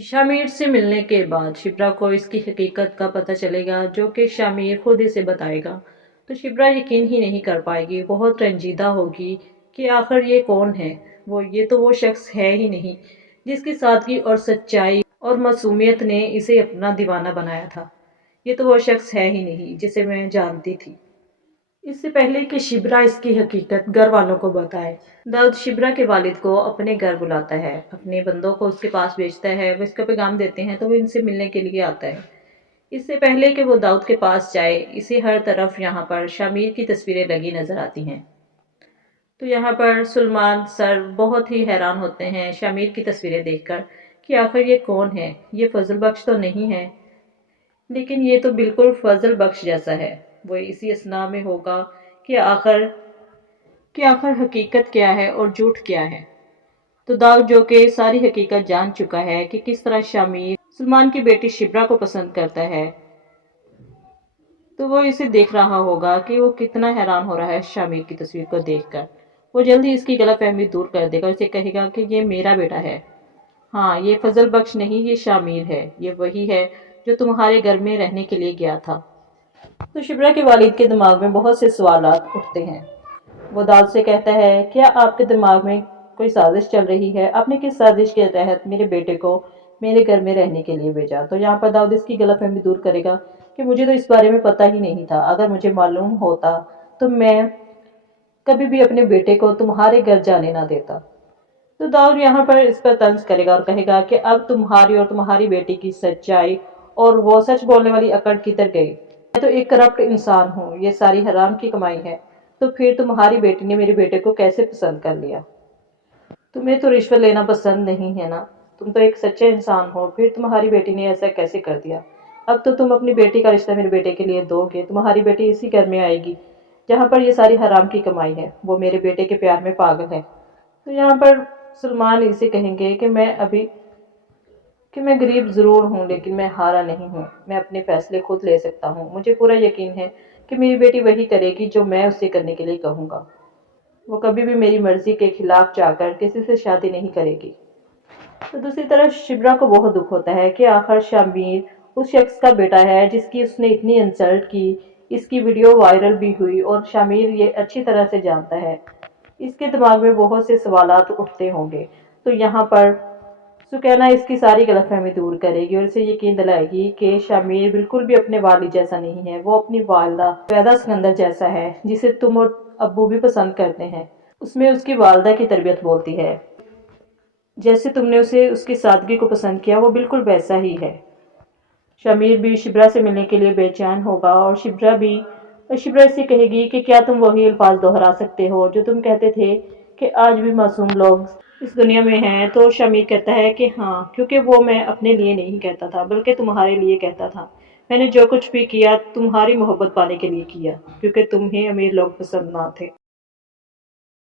शामिर से मिलने के बाद शिप्रा को इसकी हकीकत का पता चलेगा, जो कि शामिर खुद इसे बताएगा। तो शिप्रा यकीन ही नहीं कर पाएगी, बहुत रंजीदा होगी कि आखिर ये कौन है। ये तो वो शख्स है ही नहीं जिसकी सादगी और सच्चाई और मासूमियत ने इसे अपना दीवाना बनाया था। ये तो वो शख्स है ही नहीं जिसे मैं जानती थी। इससे पहले कि शिब्रा इसकी हकीकत घर वालों को बताए, दाऊद शिब्रा के वालिद को अपने घर बुलाता है, अपने बंदों को उसके पास भेजता है। वो इसका पैगाम देते हैं तो वो इनसे मिलने के लिए आता है। इससे पहले कि वो दाऊद के पास जाए, इसे हर तरफ यहाँ पर शामिर की तस्वीरें लगी नजर आती हैं। तो यहाँ पर सुलेमान सर बहुत ही हैरान होते हैं शामिर की तस्वीरें देखकर कि आखिर ये कौन है। ये फजल बख्श तो नहीं है, लेकिन ये तो बिल्कुल फजल बख्श जैसा है। वो इसी असना में होगा कि आखिर हकीकत क्या है और झूठ क्या है। तो दाऊद, जो कि सारी हकीकत जान चुका है कि किस तरह शामिर सलमान की बेटी शिब्रा को पसंद करता है, तो वो इसे देख रहा होगा कि वो कितना हैरान हो रहा है शामिर की तस्वीर को देखकर। वो जल्दी इसकी गलतफहमी दूर कर देगा, उसे कहेगा कि ये मेरा बेटा है। हाँ, ये फजल बख्श नहीं, ये शामिर है। ये वही है जो तुम्हारे घर में रहने के लिए गया था। तो शिप्रा के वालिद के दिमाग में बहुत से सवालात उठते हैं। वो दाऊद से कहता है, क्या आपके दिमाग में कोई साजिश चल रही है? आपने किस साजिश के तहत मेरे बेटे को मेरे घर में रहने के लिए भेजा? तो यहाँ पर दाऊद इसकी गलतफहमी दूर करेगा कि मुझे तो इस बारे में पता ही नहीं था। अगर मुझे मालूम होता तो मैं कभी भी अपने बेटे को तुम्हारे घर जाने ना देता। तो दाऊद यहाँ पर इस पर तंज करेगा और कहेगा कि अब तुम्हारी और तुम्हारी बेटी की सच्चाई और वो सच बोलने वाली अकड़ किधर गई? मैं तो एक करप्ट इंसान हूँ, ये सारी हराम की कमाई है। तो फिर तुम्हारी बेटी ने मेरे बेटे को कैसे पसंद कर लिया? तुम्हें तो रिश्वत लेना पसंद नहीं है ना? तुम तो एक सच्चे इंसान हो, फिर तुम्हारी बेटी ने ऐसा कैसे कर दिया? अब तो तुम अपनी बेटी का रिश्ता मेरे बेटे के लिए दोगे। तुम्हारी बेटी इसी घर में आएगी जहाँ पर ये सारी हराम की कमाई है। वो मेरे बेटे के प्यार में पागल है। तो यहाँ पर सलमान इसे कहेंगे कि मैं गरीब ज़रूर हूँ, लेकिन मैं हारा नहीं हूँ। मैं अपने फैसले खुद ले सकता हूँ। मुझे पूरा यकीन है कि मेरी बेटी वही करेगी जो मैं उसे करने के लिए कहूँगा। वो कभी भी मेरी मर्जी के खिलाफ जाकर किसी से शादी नहीं करेगी। तो दूसरी तरफ शिब्रा को बहुत दुख होता है कि आखिर शामिर उस शख्स का बेटा है जिसकी उसने इतनी इंसल्ट की। इसकी वीडियो वायरल भी हुई और शामिर ये अच्छी तरह से जानता है। इसके दिमाग में बहुत से सवालात उठते होंगे। तो यहाँ पर सुकैना इसकी सारी गलतफहमी दूर करेगी और इसे यकीन दिलाएगी कि शामिर बिल्कुल भी अपने वालिद जैसा नहीं है। वो अपनी वालदा वैदा सिकंदर जैसा है, जिसे तुम और अब्बू भी पसंद करते हैं। उसमें उसकी वालदा की तरबियत बोलती है। जैसे तुमने उसे उसकी सादगी को पसंद किया, वो बिल्कुल वैसा ही है। शामिर भी शिब्रा से मिलने के लिए बेचैन होगा और शिब्रा से कहेगी कि क्या तुम वही अल्फाज दोहरा सकते हो जो तुम कहते थे कि आज भी मासूम लोग इस दुनिया में हैं? तो शामिर कहता है कि हाँ, क्योंकि वो मैं अपने लिए नहीं कहता था, बल्कि तुम्हारे लिए कहता था। मैंने जो कुछ भी किया तुम्हारी मोहब्बत पाने के लिए किया, क्योंकि तुम्हें अमीर लोग पसंद ना थे।